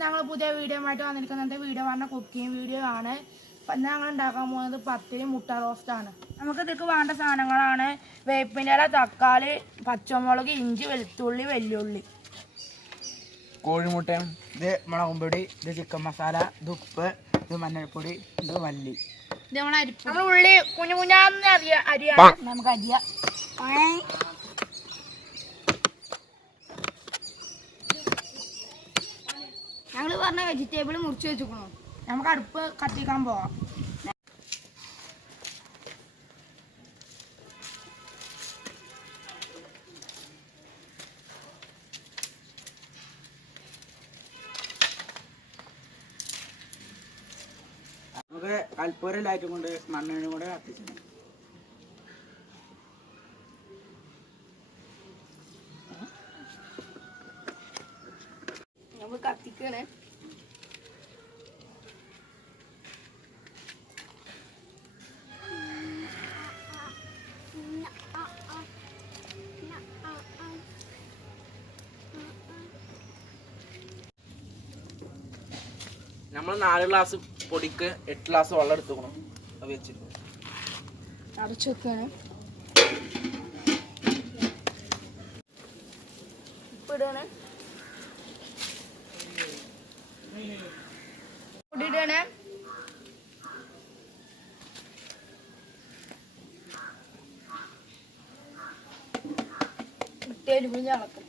ഞങ്ങൾ പുതിയ വീഡിയോ ആയിട്ട് വന്നിരിക്കുന്നത് വീഡിയോ പറഞ്ഞ കുക്കിംഗ് വീഡിയോ ആണ്. ഞങ്ങൾ ഉണ്ടാക്കാൻ പോകുന്നത് പത്തിരി മുട്ട റോസ്റ്റ് ആണ്. നമുക്ക് ഇതിലേക്ക് വേണ്ട സാധനങ്ങളാണ് വേപ്പിൻ്റെ ഇല, തക്കാളി, പച്ചമുളക്, ഇഞ്ചി, വെളുത്തുള്ളി, വെല്ലുള്ളി, കോഴിമുട്ടയും, ഇത് മുളകും പൊടി, ഇത് ചിക്കൻ മസാല, ഇത് ഉപ്പ്, ഇത് മഞ്ഞൾപ്പൊടി, ഇത് മല്ലി. ഇത് നമ്മൾ ഉള്ളി കുഞ്ഞു കുഞ്ഞാന്ന് അരിയാണ് നമുക്ക് അരിയാം. ഞങ്ങൾ പറഞ്ഞ വെജിറ്റബിൾ മുറിച്ച് വെച്ചിരിക്കണു. നമുക്ക് അടുപ്പ് കത്തിക്കാൻ പോവാം. നമുക്ക് കൽപ്പൂരലായിട്ടും കൊണ്ട് മണ്ണെണ്ണ കൂടെ കത്തിച്ചു. നമ്മൾ കത്തിക്കണേ. നമ്മൾ 4 ഗ്ലാസ് പൊടിക്ക് 8 ഗ്ലാസ് വെള്ളം എടുത്തുക്കണം. അത് വെച്ചിട്ട് അടച്ചു വെക്കാണ്. ഉപ്പിടണേ, പൊടിയിടണേ. ഇട്ടേല് കുഞ്ഞ് ഇളക്കണം.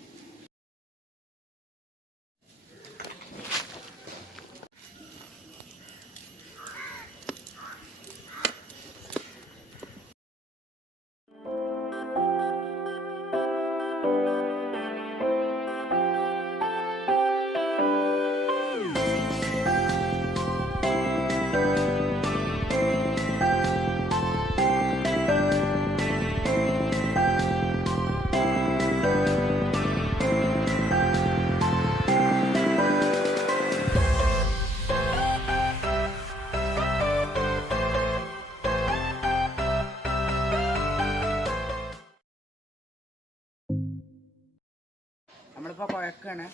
നമ്മളിപ്പോൾ കുഴക്കാണ്.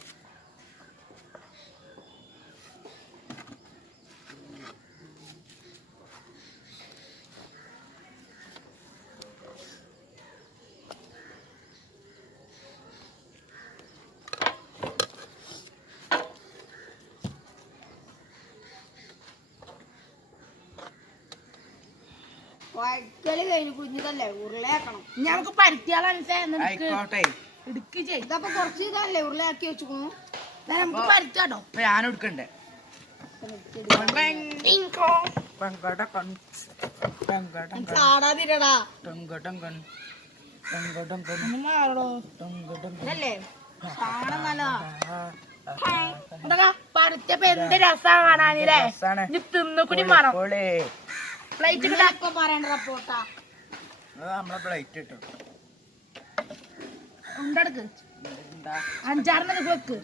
വഴക്കല് കഴിഞ്ഞു കുഞ്ഞിതല്ലേ, ഉരുളയാക്കണം. ഞങ്ങൾക്ക് പരുത്തിയാളനുസരിച്ച് ഇടുക്കി ചെയ്തപ്പോ കുറച്ച് ഇതല്ലേ ഉരുളയാക്കി വെച്ചുക്കണു. നമുക്ക് പരുത്താട്ടോ. ഞാൻ എടുക്കണ്ടേ? ചാടാതിരടാ പരുത്തിയപ്പോ എന്ത് രസാ കാണാനില്ലേ. തിന്നുകുടി മണം. പ്ലേറ്റ് പറയണ്ട റപ്പോട്ടാ. നമ്മളെ പ്ലേറ്റ് ഇട്ടു ഉണ്ടെടുക്ക്. 5-6 വെക്ക്.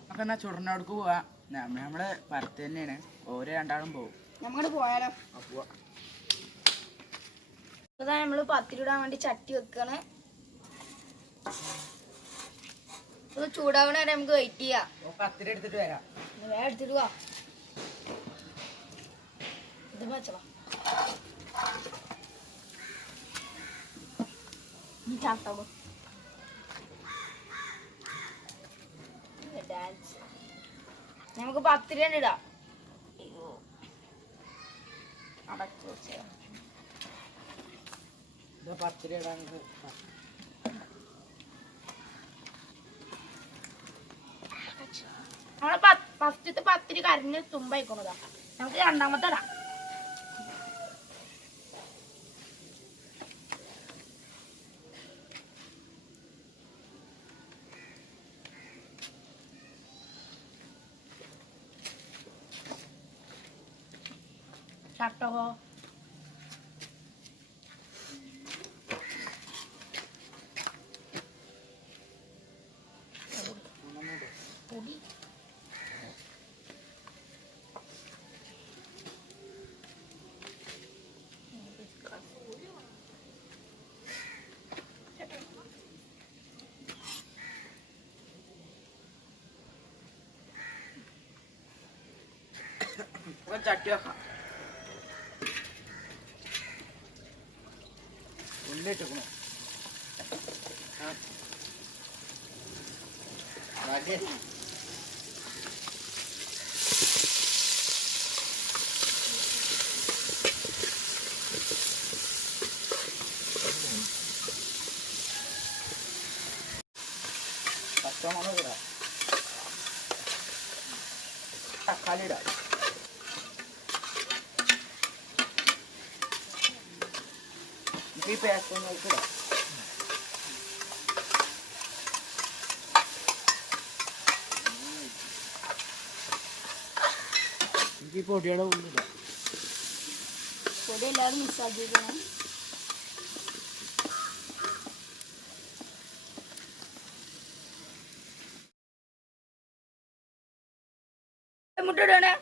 നമുക്ക് എന്നാ ചുടനോടക്ക് പോവാ. നമ്മള് പരത്ത് തന്നെയാണ്. ഓരോ രണ്ടാളും പോകും. നമ്മോട് പോയാലോ? നമ്മള് പത്തിരി ഇടാൻ വേണ്ടി ചട്ടി വെക്കാണ്. ഇത് ചൂടാവണ വരെ നമുക്ക് വെയിറ്റ് ചെയ്യാം. പത്തിരി എടുത്തിട്ട് വരാം. വേറെ എടുത്തിട്ട് പോവാ. ഇത് വെച്ചോ ചാട്ടോ. നമുക്ക് പത്തിരി തന്നെ ഇടാം. അടച്ചു വെച്ച പത്തിരി ഇടാൻ നമ്മളെ ഫസ്റ്റത്തെ പത്തിരി കരിഞ്ഞ് തുമ്പായിക്കോണതാ. നമുക്ക് രണ്ടാമത്തെ ഇടാം. ചട്ടോ പൊടി ചട്ടി വെക്കാം. ഉള്ളി ഇട്ടിക്കണോ? പച്ചമുളക് ഇടാം, തക്കാളി ഇടാം. ഈ പേസ്റ്റ് ഒന്ന് ഇടാം. ഈ പൊടിയുടെ ഉള്ളിടാം. പൊടി എല്ലാവരും മിക്സാക്കിയിരിക്കണം. മുട്ട ഇടണേ.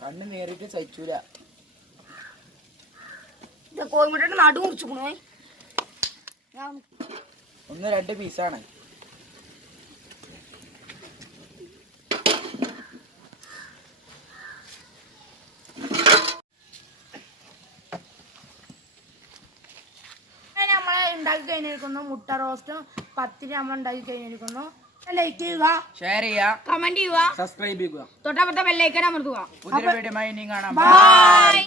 കണ്ണ് നേരിട്ട് സഹിച്ചൂല. കോഴിമുട്ടയുടെ നടു മുറിച്ചുക്കണോ? 1-2 പീസാണ്. നമ്മളെ ഉണ്ടാക്കി കഴിഞ്ഞിരിക്കുന്നു. മുട്ട റോസ്റ്റും പത്തിരി നമ്മൾ ഉണ്ടാക്കി കഴിഞ്ഞിരിക്കുന്നു. ലൈക്ക് ചെയ്യുക, ഷെയർ ചെയ്യുക, കമന്റ് ചെയ്യുക, സബ്സ്ക്രൈബ് ചെയ്യുക, തൊട്ടപ്പുറത്തെ ബെല്ലൈക്കൺ അമർത്തുക. പുതിയൊരു വീഡിയോ കാണാം. ബൈ.